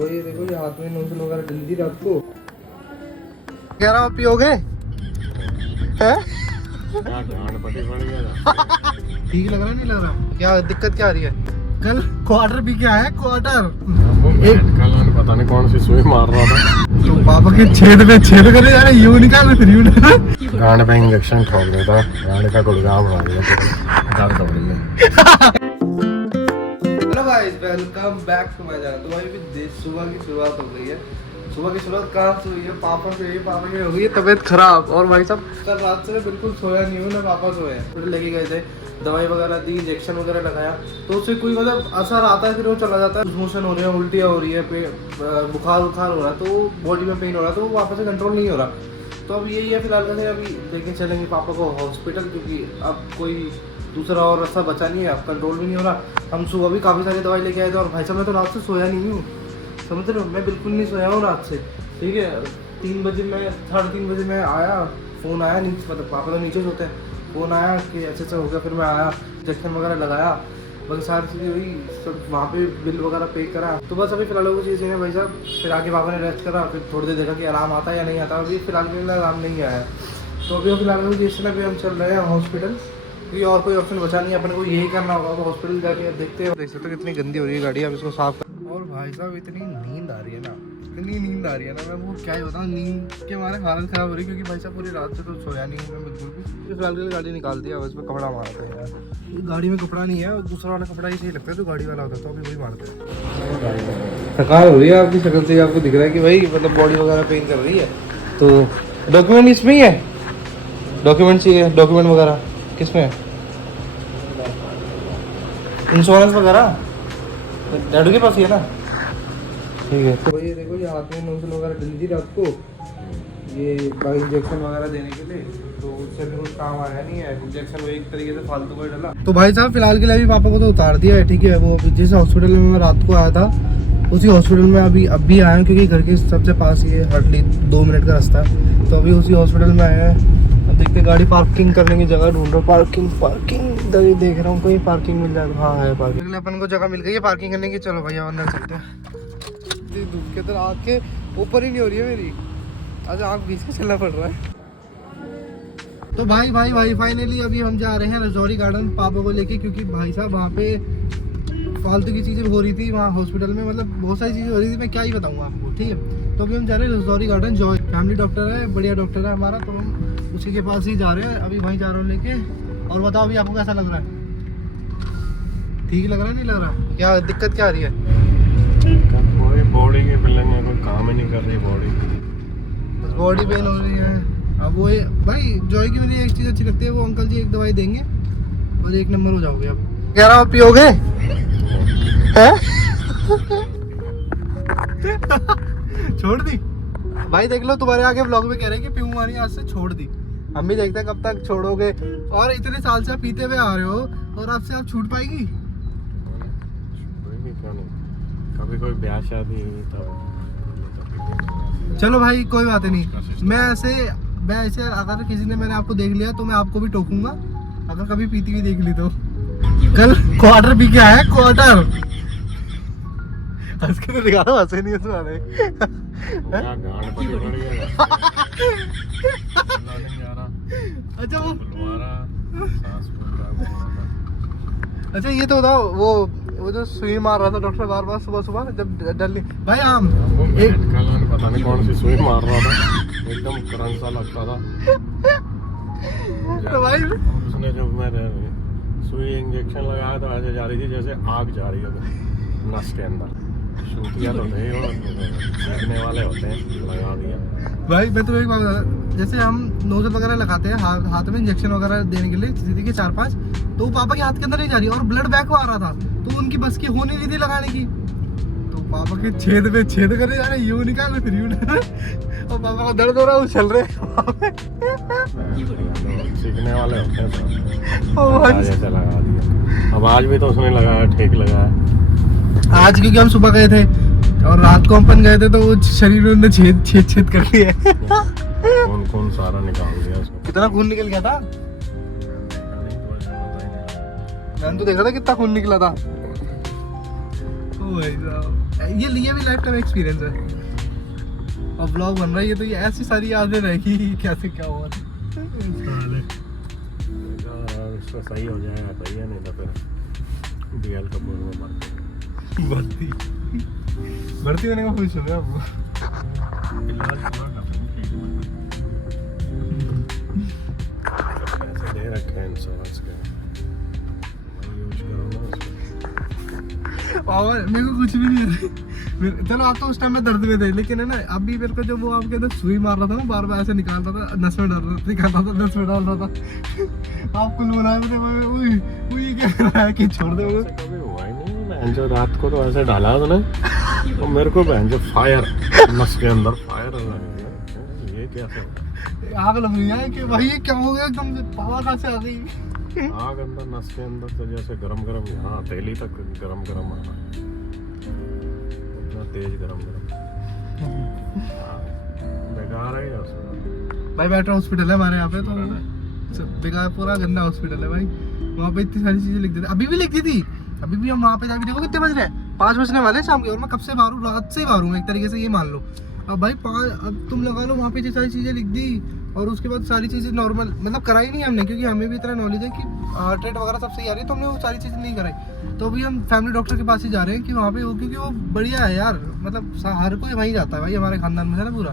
तो ये देखो, ये हाथ में नोजल वगैरह डल दी रात को। कह रहा हूँ पियोगे हैं? ठीक लग रहा नहीं लग रहा? क्या दिक्कत क्या आ रही है? कल क्वार्टर पी के आया है, क्वार्टर। कल पता नहीं कौन सी सुई मार रहा था, तो पापा के छेद पे छेद करे जा रहे, यूं निकाल फिर यूं निकाल। गांड पे इंजेक्शन ठोक देता, गांड का गुड़गांव बना दिया, दर्द हो रही है। Hello guys, welcome back to my channel. तो भाई भी सुबह की शुरुआत हो गई है। सुबह की शुरुआत कहाँ से हुई है? पापा से हुई है। पापा की हो गई है तबीयत खराब। और भाई साहब कल रात से बिल्कुल सोया नहीं हूँ ना, पापा सोए हैं। लेके गए थे, दवाई वगैरह दी, इंजेक्शन वगैरह लगाया, तो उससे कोई मतलब असर आता है, फिर वो चला जाता है। मोशन हो रही है, उल्टियाँ हो रही है, बुखार हो रहा है, तो बॉडी में पेन हो रहा है, तो वो वापस से कंट्रोल नहीं हो रहा। तो अब यही है फिलहाल का, अभी लेके चलेंगे पापा को हॉस्पिटल, क्योंकि अब कोई दूसरा और रास्ता बचा नहीं है, अब कंट्रोल भी नहीं हो रहा। हम सुबह भी काफ़ी सारी दवाई लेके आए थे, और भाई साहब मैं तो रात से सोया नहीं हूँ, समझ रहे हो? मैं बिल्कुल नहीं सोया हूँ रात से, ठीक है। 3 बजे मैं 3:30 बजे मैं आया, फ़ोन आया नीचे, मतलब पापा तो नीचे सोते हैं, फ़ोन आया कि ऐसे हो गया। फिर मैं आया, इंजेक्शन वगैरह लगाया, बस सारी चीज़ें हुई, सब वहाँ पे बिल वगैरह पे करा। तो बस अभी फिलहाल वो चीज़ें हैं भाई साहब। फिर आके पापा ने रेस्ट करा, फिर थोड़ी देर देखा कि आराम आता है या नहीं आता। अभी फिलहाल के लिए आराम नहीं आया। तो अभी फिलहाल में जिस समय भी हम चल रहे हैं हॉस्पिटल, क्योंकि और कोई ऑप्शन बचा नहीं है, अपने को यही करना होगा। तो हॉस्पिटल जाके देखते हैं। देख सकते हो कितनी गंदी हो रही है गाड़ी, अब इसको साफ कर। और भाई साहब इतनी नींद आ रही है ना, इतनी नींद आ रही है ना, मैं वो क्या ही बताऊँ। नींद के हमारे हालत ख़राब हो रही है, क्योंकि भाई साहब पूरी रात से तो सोया नहीं हूँ मैं बिल्कुल भी। फिलहाल के लिए गाड़ी निकाल दिया, उसमें कपड़ा मारते हैं यार। गाड़ी में कपड़ा नहीं है, दूसरा वाला कपड़ा ही सही लगता है, तो गाड़ी वाला होता है, तो अभी वही मारते हैं। थकान हो रही है आपकी शक्ल से, आपको दिख रहा है कि भाई मतलब बॉडी वगैरह पेन कर रही है। तो डॉक्यूमेंट इसमें ही है, डॉक्यूमेंट चाहिए, डॉक्यूमेंट वगैरह किस में है? इंश्योरेंस वगैरह डैडू के पास ही है ना? ठीक है। तो ये देखो, ये हाथ में नोजल वगैरह डल दी रात को, ये इंजेक्शन वगैरह देने के लिए, तो उससे भी कुछ काम आया नहीं है। इंजेक्शन वो एक तरीके से फालतू को डला। तो भाई साहब फिलहाल के लिए अभी पापा को तो उतार दिया है, ठीक है। वो जिस हॉस्पिटल में मैं रात को आया था, उसी हॉस्पिटल में अब भी आया हूँ, क्योंकि घर के सबसे पास ही है, हार्डली 2 मिनट का रास्ता। तो अभी उसी हॉस्पिटल में आया है। अब देखते गाड़ी पार्किंग करने की जगह ढूंढ रहा हूँ। पार्किंग देख रहा हूँ, कोई पार्किंग मिल जाए। हाँ है पार्किंग, अपन को जगह मिल गई है पार्किंग करने की। चलो भैया अंदर चलते हैं। धूप के अंदर आँख के ऊपर ही नहीं हो रही है मेरी, आज आँख बीच के चलना पड़ रहा है। तो भाई फाइनली अभी हम जा रहे हैं रजौरी गार्डन पापा को लेके, क्योंकि भाई साहब वहाँ पे फालतू की चीज़ें हो रही थी वहाँ हॉस्पिटल में, मतलब बहुत सारी चीज़ें हो रही थी, मैं क्या ही बताऊँगा आपको, ठीक है। तो अभी हम जा रहे हैं Rajouri garden. Joy family doctor है, बढ़िया डॉक्टर है हमारा, तो हम उसी के पास ही जा रहे हैं। अभी वहीं जा रहा हूँ लेके। और बताओ अभी आपको कैसा लग रहा है? ठीक लग रहा है नहीं लग रहा? क्या दिक्कत क्या आ रही है? कोई बॉडी के फिलहाल कोई काम ही नहीं कर रही बॉडी, बस बॉडी पेन हो रही है। अब वो भाई जॉय की मुझे एक चीज़ अच्छी लगती है, वो अंकल जी एक दवाई देंगे और 1 नंबर हो जाओगे। अब कह रहा हूँ पियोगे हैं? छोड़ दी भाई, देख लो तुम्हारे आगे ब्लॉग में कह रहे हैं कि पीऊँ वाली आज से छोड़ दी। हम भी देखते हैं कब तक छोड़ोगे, और इतने साल से आप पीते हुए आ रहे हो, और आपसे आप छूट पाएगी? कभी कोई ब्याह शादी तब। चलो भाई कोई बात नहीं। मैं ऐसे अगर किसी ने मैंने आपको देख लिया तो मैं आपको भी टोकूंगा, अगर कभी पीती हुई देख ली तो। कल क्वार्टर पी के आया है, क्वार्टर। हंस के तो दिखा रहा हूँ, हंसे नहीं है तुम्हारे। अच्छा अच्छा ये तो बताओ, वो जो सुई मार रहा था डॉक्टर बार बार सुबह जब डरली भाई हम एक पता नहीं कौन सी सुई मार रहा था, एकदम करंट सा लगता था। तो भाई उसने जब मैं सुई इंजेक्शन लगाया तो ऐसे जा रही थी जैसे आग जा रही है नस के अंदर। सूतिया तो नहीं हो, सीखने वाले होते हैं, लगा दिया। भाई मैं तुम्हें एक बात बता, जैसे हम नोजल वगैरह लगाते हैं हाथ में इंजेक्शन वगैरह देने के लिए, किसी के 4-5, तो वो पापा के हाथ के अंदर नहीं जा रही, और ब्लड बैक आ रहा था, तो उनकी बस की हो नहीं थी लगाने की। तो पापा के छेद पे छेद करने जा रहे, यूं निकाल फिर यूं और पापा को दर्द हो रहा है, वो चल रहे सीखने वाले होते हैं, ऐसे लगा दिया। अब आज भी तो उसने लगाया, ठीक लगाया आज, क्योंकि हम सुबह गए थे और रात को अपन गए थे, तो वो शरीर में उन्होंने छेद कर लिया। खून सारा निकाल दिया उसको। कितना खून निकल गया था? मैंने तो देखा था कितना खून निकला था। तो भाई साहब, ये भी लाइफ टाइम एक्सपीरियंस है। और ब्लॉग बन रहा है ये, तो ये ऐसी सारी यादें रहेगी कि कैसे क्या हुआ था। इसका सही हो जाएगा सही है, नहीं तो फिर BL कपूर में भर्ती होने का खुश हो गया आपको? पैसे दे रखे हैं इंश्योरेंस के, यूज करो ना उसको। और मेरे को कुछ भी नहीं है। चलो आप तो उस टाइम में दर्द में थे, लेकिन है ना अभी मेरे को जब वो आपके अंदर सुई मार रहा था ना, बार बार ऐसे निकाल रहा था, नस में डाल रहा था, निकाल रहा था, नस में डाल रहा था। आपको बुलाया मैंने, ये क्या कर रहा है कि छोड़ दे वो। ऐसा कभी हुआ ही नहीं। मैं जो रात को तो ऐसे डाला था ना, तो मेरे को बहन जो फायर नस के अंदर फायर हो रहा है, ये कैसे आग लग रही है कि भाई ये क्या हो गया, एकदम से पावर कहाँ से आ गई। आग अंदर नस के अंदर तो जैसे गरम गरम, यहाँ हथेली तक गरम गरम आ रहा है, इतना तेज गरम गरम। बेकार है यार उसमें। भाई बेटर हॉस्पिटल है हमारे यहाँ पे, तो बेकार पूरा गंदा हॉस्पिटल है भाई। वहाँ पे इतनी सारी चीजें लिख देते, अभी भी लिख दी थी। अभी भी हम वहाँ पे जाके देखो कितने बज रहे हैं, 5 बजने वाले हैं शाम के, और मैं कब से बाहर हूँ, रात से ही बाहर हूँ एक तरीके से, ये मान लो। अब भाई अब तुम लगा लो वहाँ पे इतनी सारी चीजें लिख दी, और उसके बाद सारी चीजें नॉर्मल मतलब कराई नहीं हमने, क्योंकि हमें भी इतना नॉलेज है कि हार्ट रेट वगैरह सब सही आ रही है, तो हमने वो सारी चीजें नहीं कराई। तो अभी हम फैमिली डॉक्टर के पास ही जा रहे हैं कि वहाँ पे वो, क्योंकि वो बढ़िया है यार, मतलब हर कोई वहीं जाता है भाई, हमारे खानदान में है ना पूरा,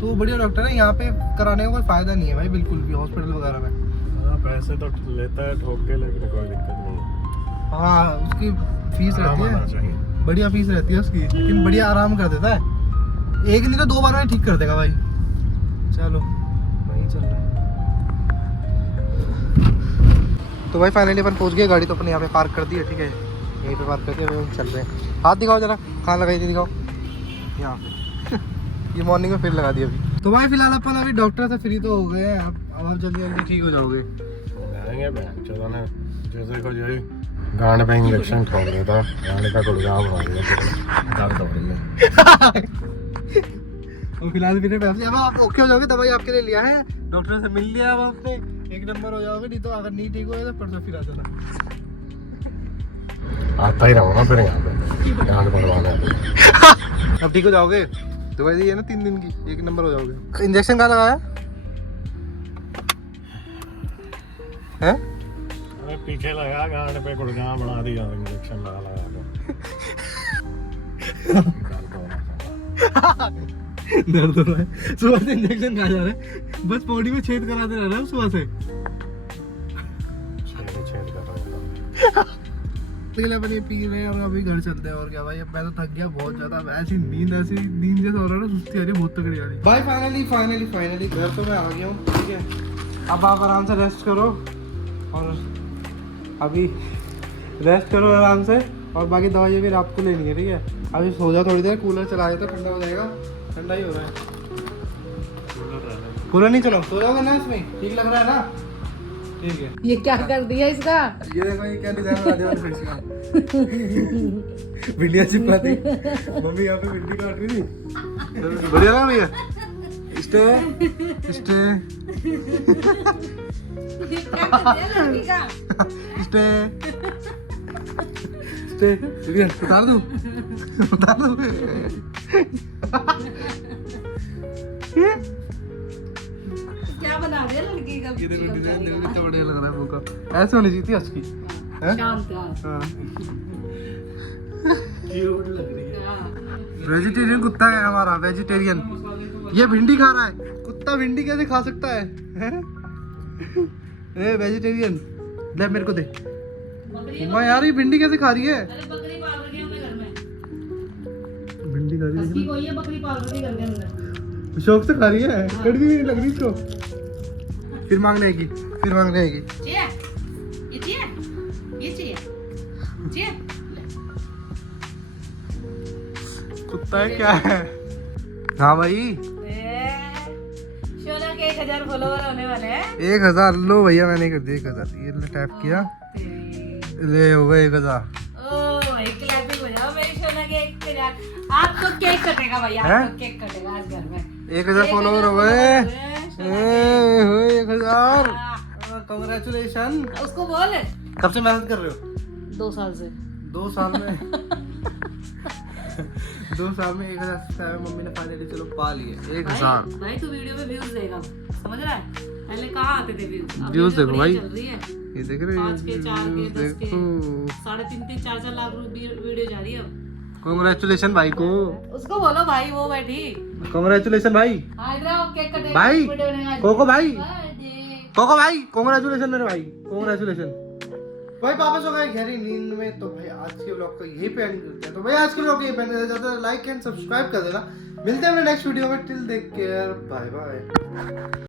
तो वो बढ़िया डॉक्टर है। यहाँ पे कराने का कोई फायदा नहीं है भाई बिल्कुल भी, हॉस्पिटल वगैरह में। हाँ पैसे तो लेता है ठोक के, लेकिन कोई दिक्कत नहीं है। हाँ उसकी फीस रहती है, चाहिए बढ़िया फीस रहती है उसकी, लेकिन बढ़िया आराम कर देता है, एक नहीं तो 2 बार में ठीक कर देगा भाई। चलो वहीं चल रहा है। तो भाई फाइनली अपन पहुंच गए, गाड़ी तो अपने यहाँ पे पार्क कर दी है, ठीक है, यहीं पे पार्क करके हम चल रहे हैं। हाथ दिखाओ जरा, कहाँ लगाई थी दिखाओ, यहाँ पे। ये मॉर्निंग में फिर लगा दी अभी। तो भाई फिलहाल अपन अभी डॉक्टर से फ्री तो हो गए हैं, अब आप जल्दी जल्दी ठीक हो जाओगे। जाएंगे बहन चलो ना, जैसे को जो गांड पे इंजेक्शन ठोक देता, गांड का गुड़गांव बना दिया, दर्द हो रही है। और फिलहाल भी पैसे, अब आप ओके हो जाओगे, दवाई आपके लिए लिया है, डॉक्टर से मिल लिया अब आपने, 1 नंबर हो जाओगे। नहीं तो अगर नहीं ठीक होगा तो परसों फिर आ जाना। आता ही रहूँगा फिर यहाँ पे गांड बढ़वाने। अब ठीक हो जाओगे, दवाई दी है ना 3 दिन की, 1 नंबर हो जाओगे। इंजेक्शन कहाँ लगाया है? अरे पीछे लगा, गांड पे गुड़गांव बना दिया इंजेक्शन लगा लगा के। दर्द हो रहा है, सुबह से इंजेक्शन खा जा रहा है, बस बॉडी में छेद कराते रह रहा है सुबह से। छेद कर रहा हूँ। अपन ये पी रहे हैं और अभी घर चलते हैं, और क्या भाई, अब मैं तो थक गया बहुत ज्यादा, ऐसी नींद जैसे हो रहा है ना, सुस्ती आ रही है बहुत तगड़ी वाली। भाई फाइनली घर तो मैं आ गया हूँ, ठीक है। अब आप आराम से रेस्ट करो, और अभी रेस्ट करो आराम से, और बाकी दवाइयाँ भी रात को लेनी है, ठीक है। अभी सो जाओ थोड़ी देर, कूलर चला देते, ठंडा हो जाएगा, ठंडा ही हो रहा है। कूलर नहीं चलो, सो जाओगे ना इसमें, ठीक लग रहा है ना? ठीक है। ये क्या कर दिया इसका? ये देखो ये क्या डिजाइन बना दिया मैंने फिर से। भिंडियाँ चिपकाती, मम्मी यहाँ पे भिंडी काट रही थी, बढ़िया ना भैया? स्टे स्टे स्टे स्टे, उतार दूँ? क्या बना दिया लड़की का? ये देखो डिजाइन देखो कितना बढ़िया लग रहा है मुंह का, ऐसे होनी चाहिए थी उसकी। शांत हाँ क्यूट लग रही है। वेजिटेरियन कुत्ता है हमारा, वेजिटेरियन। ये भिंडी खा रहा है, कुत्ता भिंडी कैसे खा सकता है? ए वेजिटेरियन, ले मेरे को दे। मैं यार ये भिंडी कैसे खा रही है? अरे बकरी पाल रखी है हमने घर में। भिंडी खा रही असली कोई है, बकरी पाल रखी घर के अंदर। है, शौक से खा रही है, कड़वी नहीं लग रही इसको। फिर मांगने आएगी। चाहिए? ये चाहिए? ये चाहिए? चाहिए? कुत्ता है क्या है? हाँ भाई शोना के 1000 फॉलोवर होने वाले हैं। 1000 लो भैया, मैंने कर दिया 1000, ये टैप किया, ले हो गए 1000। ओह एक क्लैपिंग हो जाओ मेरी शोना के 1000। आपको केक कटेगा भैया, आपको केक कटेगा आज घर में। 1000 फॉलोवर हो गए, 1000। कांग्रेचुलेशन। उसको बोल कब से मेहनत कर रहे हो? 2 साल से। 2 साल में 2 साल में 1000 सब्सक्राइबर मम्मी ने फाइनली चलो पा लिए। 1000 भाई भाई तू वीडियो में व्यूज देगा, समझ रहा है? पहले कहाँ आते थे व्यूज? Views देखो भाई। चल रही है ये देख रहे 5 के 4 के 10 के देखो 3.5 4 लाख वीडियो जा रही है अब। कांग्रेचुलेशन भाई को, उसको बोलो भाई, वो बैठी। कांग्रेचुलेशन भाई। हाँ इधर आओ, केक कटेगा, भाई, वीडियो बनेगा। कोको भाई, बर्थडे। कोको भाई कांग्रेचुलेशन मेरे भाई, कांग्रेचुलेशन। भाई पापा सो गए गहरी नींद में, तो भाई आज के व्लॉग को यही पे एंड करते हैं। तो भाई आज के व्लॉग को यही पे एंड करते हैं, ज़्यादा लाइक एंड सब्सक्राइब कर देना। मिलते हैं नेक्स्ट वीडियो में, till take care, bye bye.